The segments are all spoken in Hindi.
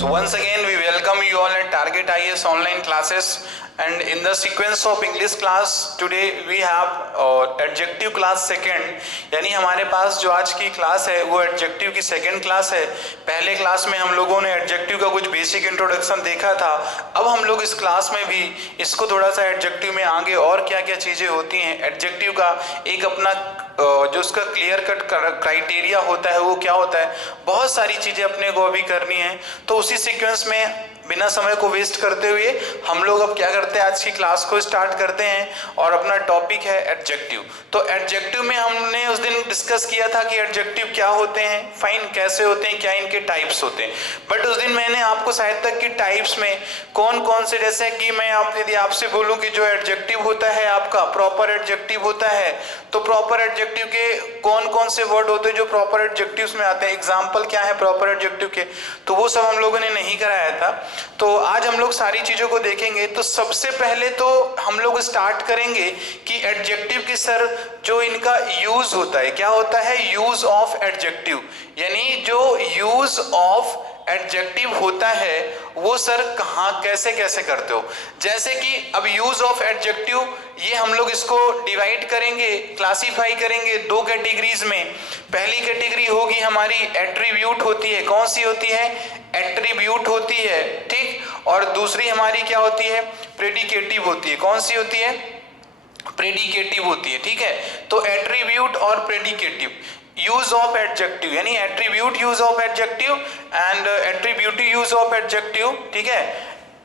So once again we welcome you all at Target IAS online classes, and in the sequence of English class today we have adjective class second, यानी हमारे पास जो आज की क्लास है वो एडजेक्टिव की सेकंड क्लास है। पहले क्लास में हम लोगों ने एडजेक्टिव का कुछ बेसिक इंट्रोडक्शन देखा था, अब हम लोग इस क्लास में भी इसको थोड़ा सा एडजेक्टिव में आगे और क्या क्या चीज़ें होती हैं, एडजेक्टिव का एक अपना जो उसका क्लियर कट क्राइटेरिया होता है वो क्या होता है, बहुत सारी चीज़ें अपने को अभी करनी है। तो उसी सीक्वेंस में बिना समय को वेस्ट करते हुए हम लोग अब क्या करते हैं, आज की क्लास को स्टार्ट करते हैं और अपना टॉपिक है एडजेक्टिव। तो एडजेक्टिव में हमने उस दिन डिस्कस किया था कि एडजेक्टिव क्या होते हैं, फाइन कैसे होते हैं, क्या इनके टाइप्स होते हैं। बट उस दिन मैंने आपको शायद तक की टाइप्स में कौन कौन से, जैसे कि मैं यदि आपसे बोलूं कि जो एडजेक्टिव होता है आपका प्रॉपर एडजेक्टिव होता है, तो प्रॉपर एडजेक्टिव के कौन कौन से वर्ड होते हैं जो प्रॉपर एडजेक्टिव्स में आते हैं, एग्जाम्पल क्या है प्रॉपर एडजेक्टिव के, तो वो सब हम लोगों ने नहीं कराया था। तो आज हम लोग सारी चीजों को देखेंगे। तो सबसे पहले तो हम लोग स्टार्ट करेंगे कि एडजेक्टिव की सर जो इनका यूज होता है, क्या होता है, यूज ऑफ एडजेक्टिव, यानी जो यूज ऑफ एडजेक्टिव होता है वो सर कहाँ कैसे कैसे करते हो। जैसे कि अब यूज ऑफ एडजेक्टिव ये हम लोग इसको डिवाइड करेंगे, क्लासिफाई करेंगे दो कैटेगरीज में। पहली कैटेगरी होगी हमारी एट्रीब्यूट होती है, कौन सी होती है, एट्रीब्यूट होती है, ठीक। और दूसरी हमारी क्या होती है, प्रेडिकेटिव होती है, कौन सी होती है, प्रेडिकेटिव होती है, ठीक है। तो एट्रीब्यूट और प्रेडिकेटिव यूज ऑफ एडजेक्टिव, यानी attribute use of adjective and attributive use of adjective, ठीक है।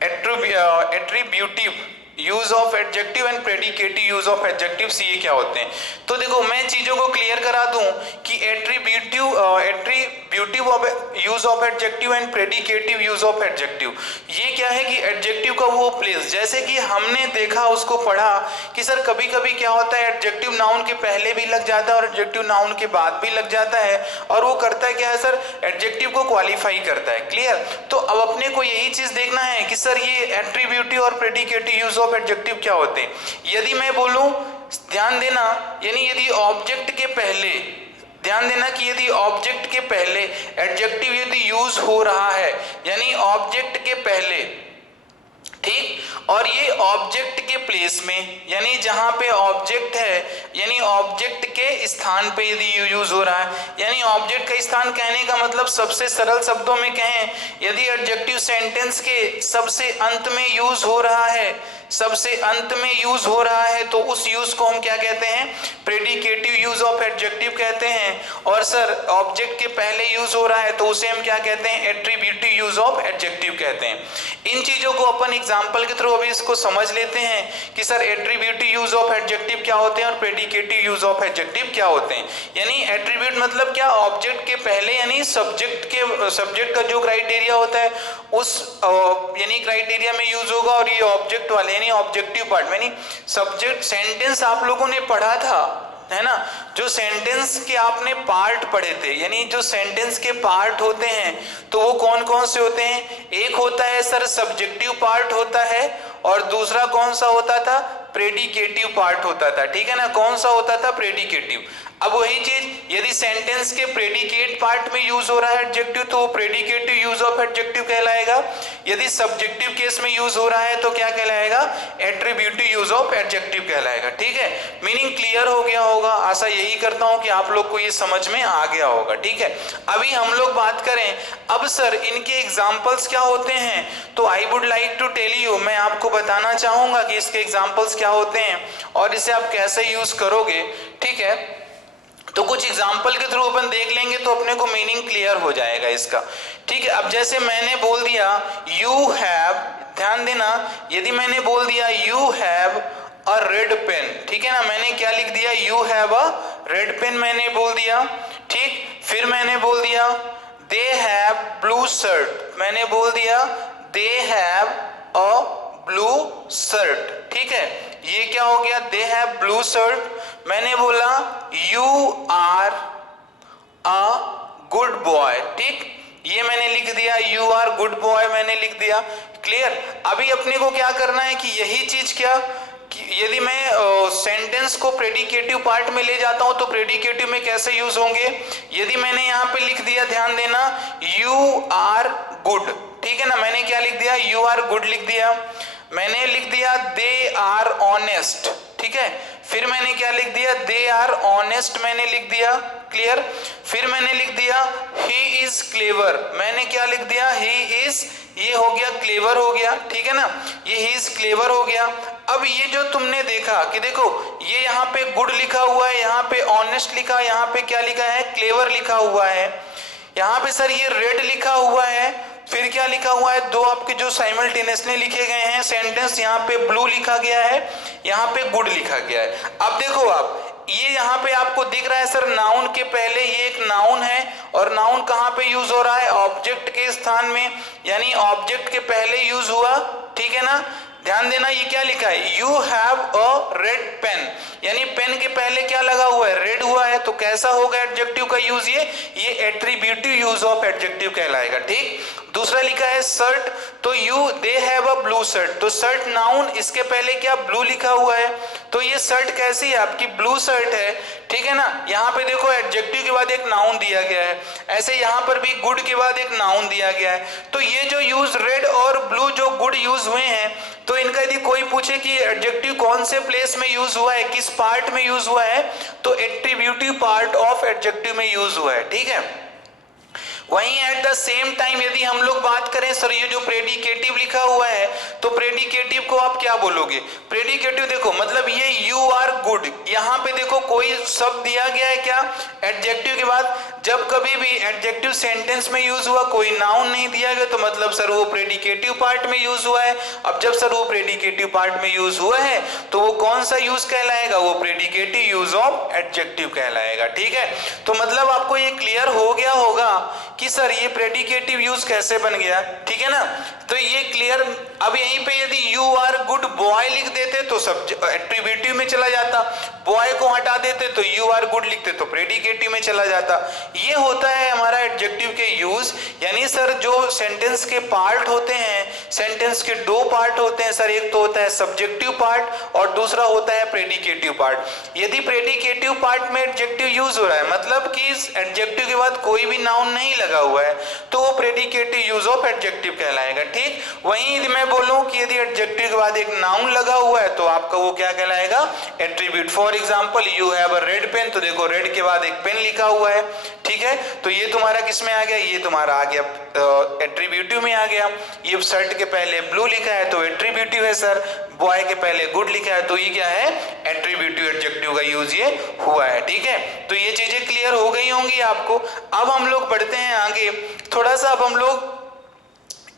Attributive use of adjective and predicative use of adjective, ये क्या होते हैं। तो देखो मैं चीजों को क्लियर करा दूं कि attributive use of adjective and predicative use of adjective ये क्या है कि एडजेक्टिव का वो प्लेस, जैसे कि हमने देखा उसको पढ़ा कि सर कभी कभी क्या होता है एडजेक्टिव नाउन के पहले भी लग जाता है और एडजेक्टिव नाउन के बाद भी लग जाता है, और वो करता है क्या है सर, एडजेक्टिव को क्वालिफाई करता है, क्लियर। तो अब अपने को यही चीज देखना है कि सर ये एट्रीब्यूटिव और प्रेडिकेटिव यूज ऑफ एडजेक्टिव क्या होते हैं। यदि मैं बोलूं, ध्यान देना, यानी यदि ऑब्जेक्ट के पहले, ध्यान देना कि यदि ऑब्जेक्ट के पहले एडजेक्टिव यदि यूज हो रहा है, यानी ऑब्जेक्ट के पहले, ठीक, और ये ऑब्जेक्ट के प्लेस में, यानी जहां पे ऑब्जेक्ट है, यानी ऑब्जेक्ट के स्थान पे यदि यूज हो रहा है, यानी ऑब्जेक्ट का स्थान कहने का मतलब सबसे सरल शब्दों में कहें, यदि एडजेक्टिव सेंटेंस के सबसे अंत में यूज हो रहा है, सबसे अंत में यूज हो रहा है, तो उस यूज को हम क्या कहते हैं, प्रेडिकेटिव यूज ऑफ एडजेक्टिव कहते हैं। और सर ऑब्जेक्ट के पहले यूज हो रहा है तो उसे हम क्या कहते हैं, एट्रीब्यूटिव यूज ऑफ एडजेक्टिव कहते हैं। इन चीजों को अपन एग्जांपल के थ्रू अभी इसको समझ लेते हैं कि sir attributive use of adjective क्या होते हैं और प्रेडिकेटिव यूज ऑफ एडजेक्टिव क्या होते हैं। यानी एट्रीब्यूट मतलब क्या, ऑब्जेक्ट के पहले, यानी सब्जेक्ट का जो क्राइटेरिया होता है उस यानी क्राइटेरिया में यूज होगा, और ये ऑब्जेक्ट वाले यानी ऑब्जेक्टिव पार्ट में, यानी सब्जेक्ट सेंटेंस आप लोगों ने पढ़ा था, है ना, जो सेंटेंस के आपने पार्ट पढ़े थे, यानी जो सेंटेंस के पार्ट होते हैं तो वो कौन कौन से होते हैं, एक होता है सर सब्जेक्टिव पार्ट होता है, और दूसरा कौन सा होता था, प्रेडिकेटिव पार्ट होता था, ठीक है ना, कौन सा होता था, प्रेडिकेटिव। अब वही चीज यदि सेंटेंस के प्रेडिकेट पार्ट में यूज हो रहा है एडजेक्टिव तो वो प्रेडिकेटिव यूज ऑफ एडजेक्टिव कहलाएगा, यदि सब्जेक्टिव केस में यूज हो रहा है तो क्या कहलाएगा, एट्रीब्यूटिव यूज ऑफ एडजेक्टिव कहलाएगा, ठीक है। मीनिंग क्लियर हो गया होगा, आशा यही करता हूं कि आप लोग को ये समझ में आ गया होगा, ठीक है। अभी हम लोग बात करें अब सर इनके एग्जाम्पल्स क्या होते हैं, तो I would like to tell you, मैं आपको बताना चाहूंगा कि इसके एग्जाम्पल्स क्या होते हैं और इसे आप कैसे यूज करोगे, ठीक है। तो कुछ एग्जाम्पल के थ्रू अपन देख लेंगे तो अपने को मीनिंग क्लियर हो जाएगा इसका, ठीक है। अब जैसे मैंने बोल दिया यू हैव, ध्यान देना, यदि मैंने बोल दिया you have a red pen, ठीक है ना, मैंने क्या लिख दिया, you have a red pen मैंने बोल दिया, ठीक। फिर मैंने बोल दिया दे हैव ब्लू शर्ट, मैंने बोल दिया they have a blue shirt, ठीक है, ये क्या हो गया, दे हैव ब्लू शर्ट। मैंने बोला you are a good boy, ठीक, ये मैंने लिख दिया, यू आर गुड बॉय मैंने लिख दिया, क्लियर। अभी अपने को क्या करना है कि यही चीज क्या, कि यदि मैं सेंटेंस को प्रेडिकेटिव पार्ट में ले जाता हूं तो प्रेडिकेटिव में कैसे यूज होंगे, यदि मैंने यहां पे लिख दिया, ध्यान देना, यू आर गुड, ठीक है ना। मैंने क्या लिख दिया, यू आर गुड लिख दिया। मैंने लिख दिया दे आर ऑनेस्ट, ठीक है। फिर मैंने क्या लिख दिया, दे आर ऑनेस्ट मैंने लिख दिया, क्लियर। फिर मैंने लिख दिया ही इज क्लेवर, मैंने क्या लिख दिया, ही इज, ये हो गया क्लेवर हो गया, ठीक है ना, ये ही इज क्लेवर हो गया। अब ये जो तुमने देखा कि देखो ये यहाँ पे गुड लिखा हुआ है, यहाँ पे ऑनेस्ट लिखा, यहाँ पे क्या लिखा है, क्लेवर लिखा हुआ है। यहाँ पे सर ये रेड लिखा हुआ है, फिर क्या लिखा हुआ है, दो आपके जो साइमल्टेनियसली लिखे गए हैं सेंटेंस, यहाँ पे ब्लू लिखा गया है, यहाँ पे गुड लिखा गया है। अब देखो आप ये यहाँ पे आपको दिख रहा है सर नाउन के पहले ये एक नाउन है, और नाउन कहाँ पे यूज हो रहा है, ऑब्जेक्ट के स्थान में, यानी ऑब्जेक्ट के पहले यूज हुआ, ठीक है ना। ध्यान देना ये क्या लिखा है, you have a red pen, यानी पेन के पहले क्या लगा हुआ है, रेड हुआ है, तो कैसा होगा एडजेक्टिव का यूज, ये एट्रीब्यूटिव यूज ऑफ एडजेक्टिव कहलाएगा, ठीक। दूसरा लिखा है शर्ट, तो you they have a blue shirt, तो शर्ट नाउन, इसके पहले क्या ब्लू लिखा हुआ है, तो ये शर्ट कैसी है आपकी, ब्लू शर्ट है, ठीक है ना। यहाँ पे देखो एडजेक्टिव के बाद एक नाउन दिया गया है, ऐसे यहाँ पर भी गुड के बाद एक नाउन दिया गया है। तो ये जो यूज रेड और ब्लू जो गुड यूज हुए हैं, तो इनका यदि कोई पूछे कि एडजेक्टिव कौन से प्लेस में यूज हुआ है, किस पार्ट में यूज हुआ है, तो एट्रीब्यूटिव पार्ट ऑफ एडजेक्टिव में यूज हुआ है, ठीक है। वहीं एट द सेम टाइम यदि हम लोग बात करें सर ये जो प्रेडिकेटिव लिखा हुआ है, तो प्रेडिकेटिव को आप क्या बोलोगे, प्रेडिकेटिव देखो मतलब ये यू आर गुड, यहाँ पे देखो कोई शब्द दिया गया है क्या एडजेक्टिव के बाद, जब कभी भी एडजेक्टिव सेंटेंस में यूज हुआ कोई नाउन नहीं दिया गया, तो मतलब सर वो प्रेडिकेटिव पार्ट में यूज हुआ है। अब जब सर वो प्रेडिकेटिव पार्ट में यूज हुआ है तो वो कौन सा यूज कहलाएगा, वो प्रेडिकेटिव यूज ऑफ एडजेक्टिव कहलाएगा, ठीक है। तो मतलब आपको ये क्लियर हो गया होगा कि सर ये प्रेडिकेटिव यूज कैसे बन गया, ठीक है ना। तो ये क्लियर। अब यहीं पे यदि यू आर गुड बॉय लिख देते तो सब एट्रीब्यूटिव में चला जाता, बॉय को हटा देते तो यू आर गुड लिखते तो प्रेडिकेटिव में चला जाता। ये होता है हमारा एडजेक्टिव के यूज, यानी सर जो सेंटेंस के पार्ट होते हैं, सेंटेंस के दो पार्ट होते हैं सर, एक तो होता है सब्जेक्टिव पार्ट और दूसरा होता है प्रेडिकेटिव पार्ट। यदि प्रेडिकेटिव पार्ट में एडजेक्टिव यूज हो रहा है, मतलब कि इस एडजेक्टिव के बाद कोई भी नाउन नहीं लगा हुआ है, तो वो प्रेडिकेटिव यूज ऑफ एडजेक्टिव कहलाएगा, ठीक। वहीं यदि मैं बोलूं कि यदि एडजेक्टिव के बाद एक नाउन लगा हुआ है तो आपका वो क्या कहलाएगा, attribute. For example you have a red pen, तो देखो रेड के बाद एक पेन लिखा हुआ है, ठीक है, तो ये तुम्हारा किस में आ गया, ये तुम्हारा आ गया एट्रीब्यूटिव में आ गया। ये शर्ट के पहले ब्लू लिखा है तो एट्रीब्यूटिव है सर, बॉय के पहले गुड लिखा है तो ये क्या है, एट्रीब्यूटिव एडजेक्टिव का यूज ये हुआ है, ठीक है। तो ये चीजें क्लियर हो गई होंगी आपको। अब हम लोग बढ़ते हैं आगे थोड़ा सा, अब हम लोग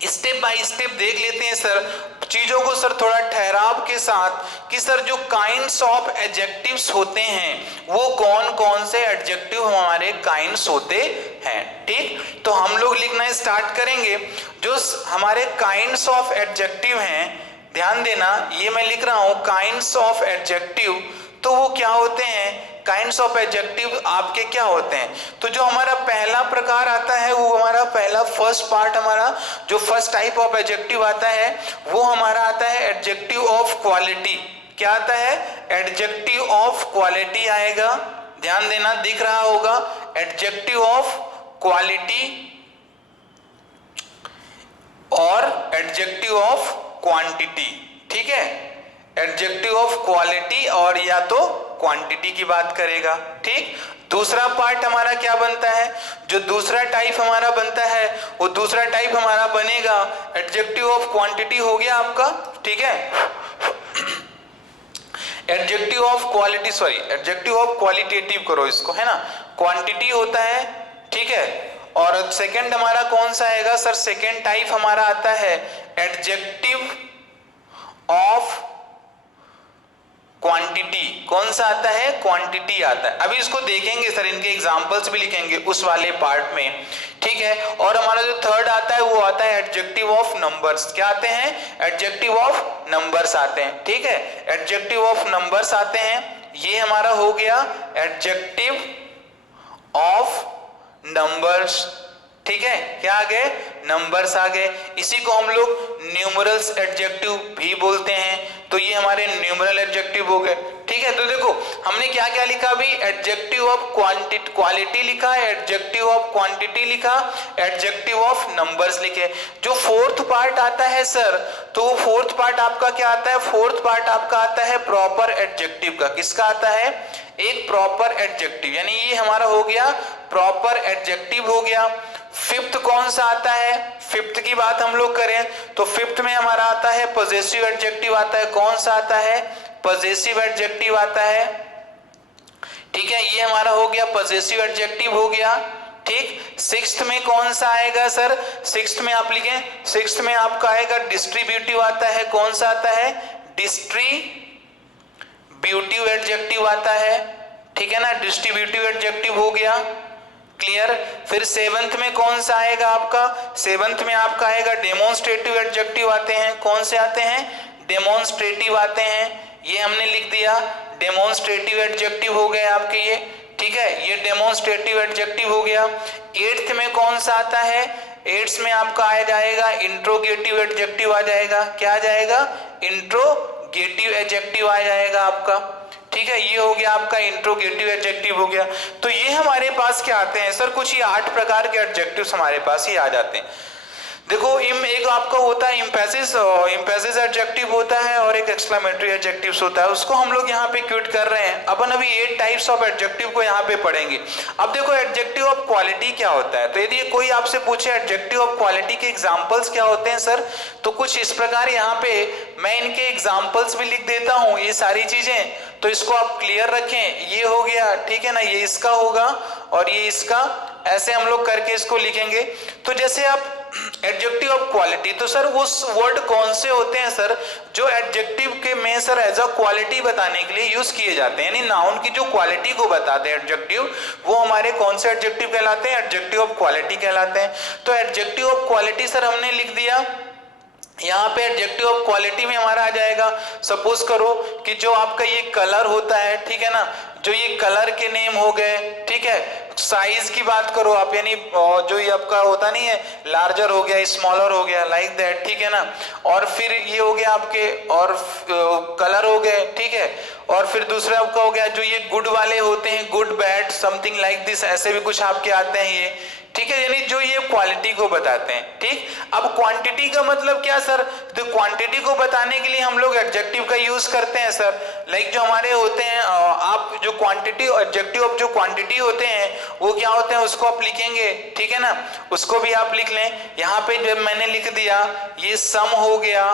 स्टेप बाय स्टेप देख लेते हैं सर चीजों को सर थोड़ा ठहराव के साथ, कि सर जो काइंड्स ऑफ एडजेक्टिव्स होते हैं वो कौन कौन से एडजेक्टिव हमारे काइंड्स होते हैं, ठीक। तो हम लोग लिखना स्टार्ट करेंगे जो हमारे काइंड्स ऑफ एडजेक्टिव हैं। ध्यान देना ये मैं लिख रहा हूं काइंड्स ऑफ एडजेक्टिव, तो वो क्या होते हैं, काइंड्स ऑफ एडजेक्टिव आपके क्या होते हैं। तो जो हमारा पहला प्रकार आता है वो हमारा पहला फर्स्ट पार्ट, हमारा जो फर्स्ट टाइप ऑफ एडजेक्टिव आता है वो हमारा आता है एडजेक्टिव ऑफ क्वालिटी। क्या आता है, एडजेक्टिव ऑफ क्वालिटी आएगा। ध्यान देना दिख रहा होगा, एडजेक्टिव ऑफ क्वालिटी और एडजेक्टिव ऑफ क्वांटिटी, ठीक है। एडजेक्टिव ऑफ क्वालिटी और या तो क्वांटिटी की बात करेगा, ठीक। दूसरा पार्ट हमारा क्या बनता है, जो दूसरा टाइप हमारा बनता है वो दूसरा टाइप हमारा बनेगा एडजेक्टिव ऑफ क्वांटिटी हो गया आपका, ठीक है। Adjective of quality, sorry adjective of qualitative करो इसको, है ना, क्वांटिटी होता है, ठीक है। और सेकंड हमारा कौन सा आएगा सर, सेकंड टाइप हमारा आता है एडजेक्टिव ऑफ क्वांटिटी। कौन सा आता है, क्वांटिटी आता है। अभी इसको देखेंगे सर, इनके एग्जांपल्स भी लिखेंगे उस वाले पार्ट में, ठीक है। और हमारा जो थर्ड आता है वो आता है एडजेक्टिव ऑफ नंबर्स। क्या आते हैं, एडजेक्टिव ऑफ नंबर्स आते हैं, ठीक है। एडजेक्टिव ऑफ नंबर्स आते हैं, ये हमारा हो गया एडजेक्टिव ऑफ नंबर्स, ठीक है। क्या आ गए, नंबर्स आ गए। इसी को हम लोग न्यूमरल्स एडजेक्टिव भी बोलते हैं, तो ये हमारे न्यूमरल एडजेक्टिव हो गए। ठीक है, तो देखो हमने क्या क्या लिखा अभी, एडजेक्टिव ऑफ क्वालिटी लिखा, एडजेक्टिव ऑफ क्वांटिटी लिखा, एडजेक्टिव ऑफ नंबर्स लिखे। जो फोर्थ पार्ट आता है सर, तो वो फोर्थ पार्ट आपका क्या आता है, फोर्थ पार्ट आपका आता है प्रॉपर एडजेक्टिव का। किसका आता है, एक प्रॉपर एडजेक्टिव, यानी ये हमारा हो गया प्रॉपर एडजेक्टिव हो गया। फिफ्थ कौन सा आता है, फिफ्थ की बात हम लोग करें तो फिफ्थ में हमारा आता है पॉजेसिव एडजेक्टिव आता है। कौन सा आता है, पॉजेसिव एडजेक्टिव आता है। ठीक है, ये हमारा हो गया पॉजेसिव एडजेक्टिव हो गया। ठीक, सिक्स्थ में कौन सा आएगा सर, सिक्स्थ में आप लिखें, सिक्स्थ में आपका आएगा डिस्ट्रीब्यूटिव आता है। कौन सा आता है, डिस्ट्रीब्यूटिव एडजेक्टिव आता है। ठीक है ना, डिस्ट्रीब्यूटिव एडजेक्टिव हो गया, क्लियर। फिर सेवंथ में कौन सा आएगा आपका, सेवंथ में आपका आएगा डेमोन्स्ट्रेटिव एडजेक्टिव आते हैं। कौन से आते हैं, डेमोन्स्ट्रेटिव आते हैं, ये हमने लिख दिया, डेमोन्स्ट्रेटिव एडजेक्टिव हो गए आपके ये। ठीक है, ये डेमोन्स्ट्रेटिव एडजेक्टिव हो गया। एट्थ में कौन सा आता है, एट्थ में आपका आ जाएगा इंट्रोगेटिव एडजेक्टिव आ जाएगा। क्या आ जाएगा, इंट्रोगेटिव एडजेक्टिव आ जाएगा आपका। ठीक है, ये हो गया आपका इंट्रोगेटिव एडजेक्टिव हो गया। तो ये हमारे पास क्या आते हैं सर, कुछ ये 8 प्रकार के एडजेक्टिव्स हमारे पास ही आ जाते हैं। देखो एक आपका होता है इम्फेसिस एडजेक्टिव होता है और एक एक्सक्लेमेटरी एडजेक्टिव्स होता है, उसको हम लोग यहाँ पे क्विट कर रहे हैं। अपन अभी 8 टाइप्स ऑफ एडजेक्टिव को यहाँ पे पढ़ेंगे। अब देखो एडजेक्टिव ऑफ क्वालिटी क्या होता है, तो यदि कोई आपसे पूछे एडजेक्टिव ऑफ क्वालिटी के एग्जांपल्स क्या होते हैं सर, तो कुछ इस प्रकार यहाँ पे मैं इनके एग्जांपल्स भी लिख देता हूँ, ये सारी चीजें, तो इसको आप क्लियर रखें। ये हो गया, ठीक है ना, ये इसका होगा और ये इसका, ऐसे हम लोग करके इसको लिखेंगे। तो जैसे आप एडजेक्टिव ऑफ क्वालिटी, तो सर उस वर्ड कौन से होते हैं सर जो एडजेक्टिव के में सर एज अ क्वालिटी बताने के लिए यूज किए जाते हैं, यानी नाउन की जो क्वालिटी को बताते हैं एडजेक्टिव, वो हमारे कौन से एडजेक्टिव कहलाते हैं, एडजेक्टिव ऑफ क्वालिटी कहलाते हैं। तो एडजेक्टिव ऑफ क्वालिटी सर हमने लिख दिया, यहाँ पे एडजेक्टिव ऑफ क्वालिटी में हमारा आ जाएगा, सपोज करो कि जो आपका ये कलर होता है, ठीक है ना, जो ये कलर के नेम हो गए, ठीक है। साइज की बात करो आप, यानी जो ये आपका होता नहीं है, लार्जर हो गया, स्मॉलर हो गया, लाइक दैट, ठीक है ना। और फिर ये हो गया आपके, और कलर हो गए, ठीक है। और फिर दूसरा आपका हो गया जो ये गुड वाले होते हैं, good bad something like this, ऐसे भी कुछ आपके आते हैं ये, ठीक है, यानी जो ये क्वालिटी को बताते हैं। ठीक, अब क्वांटिटी का मतलब क्या सर, तो क्वांटिटी को बताने के लिए हम लोग एडजेक्टिव का यूज करते हैं सर। लाइक जो हमारे होते हैं, आप जो क्वांटिटी, एडजेक्टिव ऑफ जो क्वांटिटी होते हैं वो क्या होते हैं, उसको आप लिखेंगे, ठीक है ना, उसको भी आप लिख लें। यहाँ पे जब मैंने लिख दिया, ये सम हो गया,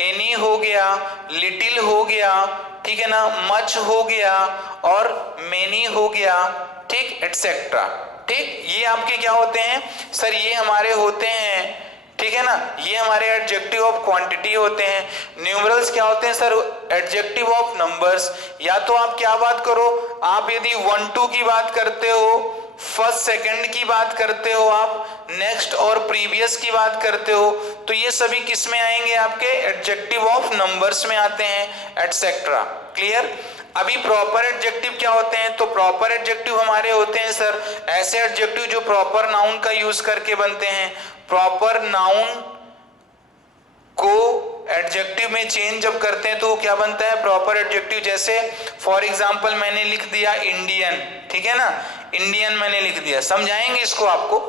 एनी हो गया, लिटिल हो गया, ठीक है ना, मच हो गया और मेनी हो गया, ठीक, एटसेट्रा। ठीक, ये आपके क्या होते हैं सर, ये हमारे होते हैं, ठीक है ना, ये हमारे एडजेक्टिव ऑफ क्वांटिटी होते हैं। न्यूमरल्स क्या होते हैं सर, एडजेक्टिव ऑफ नंबर्स। या तो आप क्या बात करो, आप यदि 1 2 की बात करते हो, फर्स्ट सेकंड की बात करते हो, आप नेक्स्ट और प्रीवियस की बात करते हो, तो ये सभी किस में आएंगे, आपके एडजेक्टिव ऑफ नंबर्स में आते हैं, एटसेट्रा। क्लियर। अभी प्रॉपर एडजेक्टिव क्या होते हैं, तो प्रॉपर एडजेक्टिव हमारे होते हैं सर ऐसे एडजेक्टिव जो प्रॉपर नाउन का यूज करके बनते हैं। प्रॉपर नाउन को एडजेक्टिव में चेंज जब करते हैं तो वो क्या बनता है, प्रॉपर एडजेक्टिव। जैसे फॉर एग्जांपल मैंने लिख दिया इंडियन, ठीक है ना, इंडियन मैंने लिख दिया, समझाएंगे इसको आपको।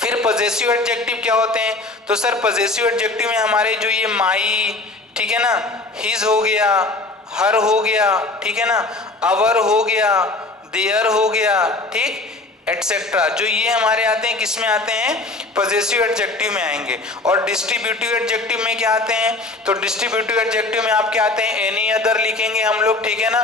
फिर पॉजेसिव एडजेक्टिव क्या होते हैं, तो सर पॉजेसिव एडजेक्टिव में हमारे जो ये माई, ठीक है ना, हिज हो गया, हर हो गया, ठीक है ना, अवर हो गया, देयर हो गया, ठीक, एटसेट्रा, जो ये हमारे आते हैं किस में आते हैं, पॉजेसिव एडजेक्टिव में आएंगे। और डिस्ट्रीब्यूटिव एडजेक्टिव में क्या आते हैं, तो डिस्ट्रीब्यूटिव एडजेक्टिव में आप क्या आते हैं, एनी अदर लिखेंगे हम लोग, ठीक है ना।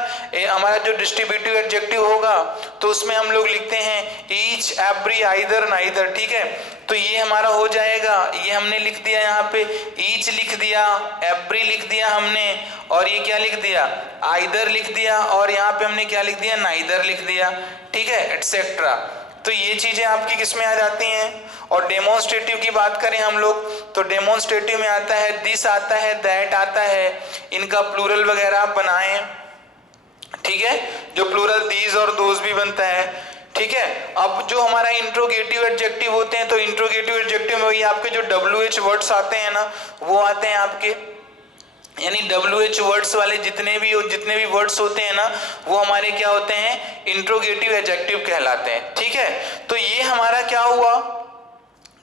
हमारा जो डिस्ट्रीब्यूटिव एडजेक्टिव होगा तो उसमें हम लोग लिखते हैं ईच, एवरी, आइदर, नाइदर, ठीक है। तो ये हमारा हो जाएगा, ये हमने लिख दिया, यहाँ पे ईच लिख दिया, एवरी लिख दिया हमने, और ये क्या लिख दिया, आइदर लिख दिया, और यहाँ पे हमने क्या लिख दिया, नाइदर लिख दिया, ठीक है, एटसेट्रा। तो ये चीजें आपकी किस में आ जाती हैं। और डेमोन्स्ट्रेटिव की बात करें हम लोग, तो डेमोन्स्ट्रेटिव में आता है दिस, आता है दैट, आता है, इनका प्लूरल वगैरह आप बनाएं, ठीक है, जो प्लूरल दीज और दोज भी बनता है, ठीक है। अब जो हमारा इंट्रोगेटिव एडजेक्टिव होते हैं, तो इंट्रोगेटिव एडजेक्टिव में वही आपके जो WH वर्ड्स आते हैं ना, वो आते हैं आपके, यानी WH वर्ड्स वाले जितने भी वर्ड्स होते हैं ना, वो हमारे क्या होते हैं, इंट्रोगेटिव एडजेक्टिव कहलाते हैं। ठीक है, तो ये हमारा क्या हुआ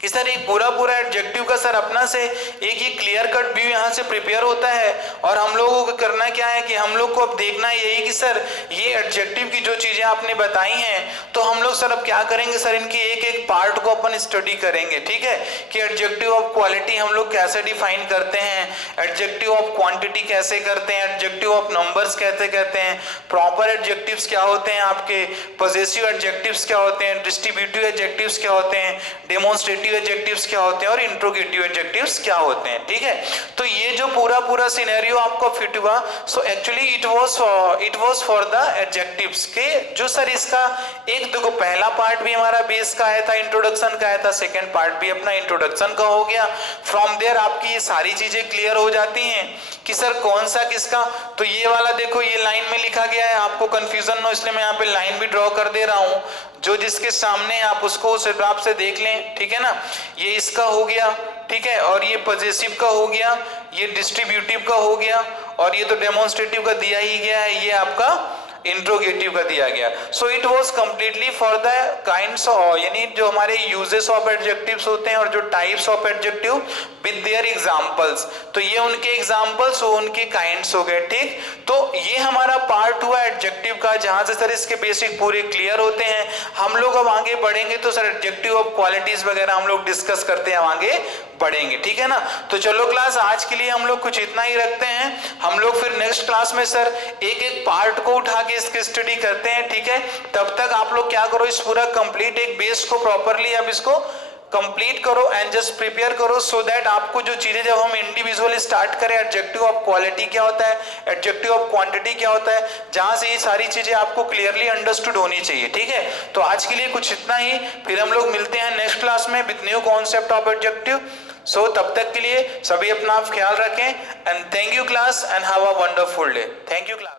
कि सर एक पूरा एडजेक्टिव का सर अपना से एक ये क्लियर कट व्यू यहाँ से प्रिपेयर होता है, और हम लोगों को करना क्या है कि हम लोग को अब देखना यही कि सर ये एडजेक्टिव की जो चीजें आपने बताई हैं, तो हम लोग सर अब क्या करेंगे, सर इनके एक एक पार्ट को अपन स्टडी करेंगे। ठीक है, कि एडजेक्टिव ऑफ क्वालिटी हम लोग कैसे डिफाइन करते हैं, एडजेक्टिव ऑफ क्वांटिटी कैसे करते हैं, एडजेक्टिव ऑफ नंबर्स कैसे कहते हैं, प्रॉपर एडजेक्टिव्स क्या होते हैं आपके, पॉजेसिव एडजेक्टिव्स क्या होते हैं, डिस्ट्रीब्यूटिव एडजेक्टिव्स क्या होते हैं, डेमोन्स्ट्रेटिव एडजेक्टिव्स क्या होते हैं, और इंट्रोगेटिव एडजेक्टिव्स क्या होते हैं। ठीक है, तो ये जो पूरा सिनेरियो आपको फिट हुआ, so actually it was for the adjectives के जो सर इसका एक देखो पहला पार्ट भी हमारा बेस का आया था, इंट्रोडक्शन का आया था, सेकंड पार्ट भी अपना इंट्रोडक्शन का हो गया। फ्रॉम देयर आपकी ये सारी चीजें क्लियर हो जाती हैं कि सर कौन सा किसका। तो ये वाला देखो ये लाइन में लिखा गया है, आपको कंफ्यूजन हो इसलिए मैं यहाँ पे लाइन भी ड्रॉ कर दे रहा हूं, जो जिसके सामने आप उसको उस हिसाब से देख लें। ठीक है ना, ये इसका हो गया, ठीक है, और ये पॉजेसिव का हो गया, ये डिस्ट्रीब्यूटिव का हो गया, और ये तो डेमोन्स्ट्रेटिव का दिया ही गया है, ये आपका इंट्रोगेटिव का दिया गया। So it was completely for the kinds of, यानी जो हमारे यूजेस ऑफ एडजेक्टिव्स होते हैं और जो types of adjective with their examples, तो ये उनके एग्जांपल्स हो, उनके काइंड्स हो गए। ठीक, तो ये हमारा पार्ट हुआ एडजेक्टिव का, जहां से सर इसके बेसिक पूरे क्लियर होते हैं। हम लोग अब आगे बढ़ेंगे तो सर एडजेक्टिव ऑफ क्वालिटीज वगैरह हम लोग डिस्कस करते हैं, आगे बढ़ेंगे। ठीक है ना, तो चलो क्लास आज के लिए हम लोग कुछ इतना ही रखते हैं। हम लोग फिर नेक्स्ट क्लास में सर एक एक पार्ट को उठा के इसकी स्टडी करते हैं। ठीक है, तब तक आप लोग क्या करो, इस पूरा कंप्लीट एक बेस को प्रॉपरली अब इसको कंप्लीट करो एंड जस्ट प्रिपेयर करो, सो दैट आपको जो चीजें जब हम इंडिविजुअली स्टार्ट करें, एडजेक्टिव ऑफ क्वालिटी क्या होता है, एडजेक्टिव ऑफ क्वांटिटी क्या होता है, जहां से ये सारी चीजें आपको क्लियरली अंडरस्टूड होनी चाहिए। ठीक है, तो आज के लिए कुछ इतना ही, फिर हम लोग मिलते हैं नेक्स्ट क्लास में with new concept of adjective. So तब तक के लिए सभी अपना ख्याल रखें and thank you class and have a wonderful day. Thank you class.